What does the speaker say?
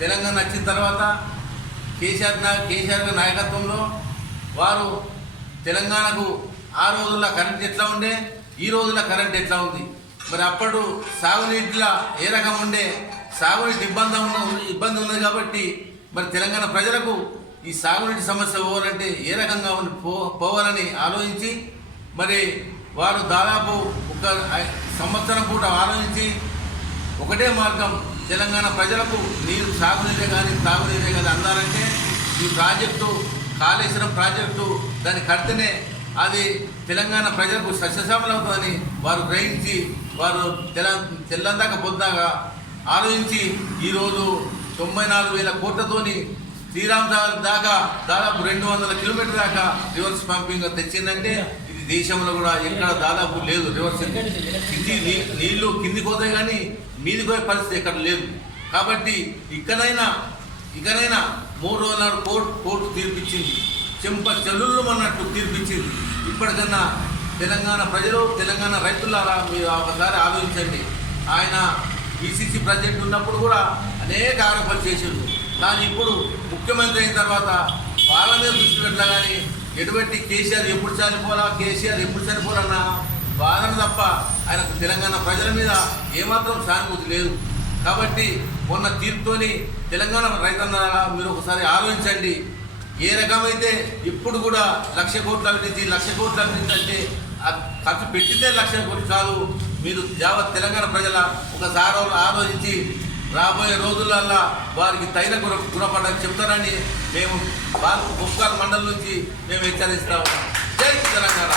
తెలంగాణ వచ్చిన తర్వాత కేసీఆర్ నాయకత్వంలో వారు తెలంగాణకు ఆ రోజుల్లో కరెంట్ ఎట్లా ఉండే, ఈ రోజుల్లో కరెంట్ ఎట్లా ఉంది, మరి అప్పుడు సాగునీటిలో ఏ రకం ఉండే, సాగునీటి ఇబ్బంది ఉన్నది కాబట్టి మరి తెలంగాణ ప్రజలకు ఈ సాగునీటి సమస్య పోవాలంటే ఏ రకంగా పోవాలని ఆలోచించి మరి వారు దాదాపు ఒక సంవత్సరం పూట ఆలోచించి ఒకటే మార్గం, తెలంగాణ ప్రజలకు నీరు సాగునీరే కానీ తాగునీరే కానీ అందాలంటే ఈ ప్రాజెక్టు కాళేశ్వరం ప్రాజెక్టు దాన్ని కడితేనే అది తెలంగాణ ప్రజలకు సస్యశ్యామలవుతుందని వారు గ్రహించి వారు తెల్లందాక పొద్దాగా ఆలోచించి ఈరోజు 94,000 కోట్లతోని శ్రీరామ్ దాకా దాదాపు 200 కిలోమీటర్ దాకా రివర్స్ పంపింగ్ తెచ్చిందంటే ఇది దేశంలో కూడా ఎక్కడ దాదాపు లేదు. రివర్స్ నీళ్లు కిందికి పోతాయి కానీ మీదికి పోయే పరిస్థితి ఎక్కడ లేదు. కాబట్టి ఇకనైనా 3 రోజుల నాడు కోర్టు తీర్పిచ్చింది, చెల్లుళ్ళు అన్నట్టు తీర్పిచ్చింది. ఇప్పటికన్నా తెలంగాణ ప్రజలు తెలంగాణ రైతులారా మీరు ఒకసారి ఆలోచించండి. ఆయన పిసిసి ప్రెసిడెంట్ ఉన్నప్పుడు కూడా అనేక ఆరోపణలు చేసిండు, కానీ ఇప్పుడు ముఖ్యమంత్రి అయిన తర్వాత వాళ్ళ మీద దృష్టి పెట్టలా కానీ ఎటువంటి కేసీఆర్ ఎప్పుడు చనిపోవాలన్న వాదన తప్ప ఆయనకు తెలంగాణ ప్రజల మీద ఏమాత్రం సానుభూతి లేదు. కాబట్టి మొన్న తీర్పుతోని తెలంగాణ రైతన్నలారా మీరు ఒకసారి ఆలోచించండి. ఏ రకమైతే ఇప్పుడు కూడా 1,00,000 కోట్ల అవినీతి అంటే ఖర్చు పెట్టితే 1,00,000 కోట్లు కాదు. మీరు యావత్ తెలంగాణ ప్రజల ఒకసారి ఆలోచించి రాబోయే రోజులల్లా వారికి తైన గుణపడని చెప్తారని మేము ముప్పాల మండలం నుంచి మేము హెచ్చరిస్తాము. జై తెలంగాణ.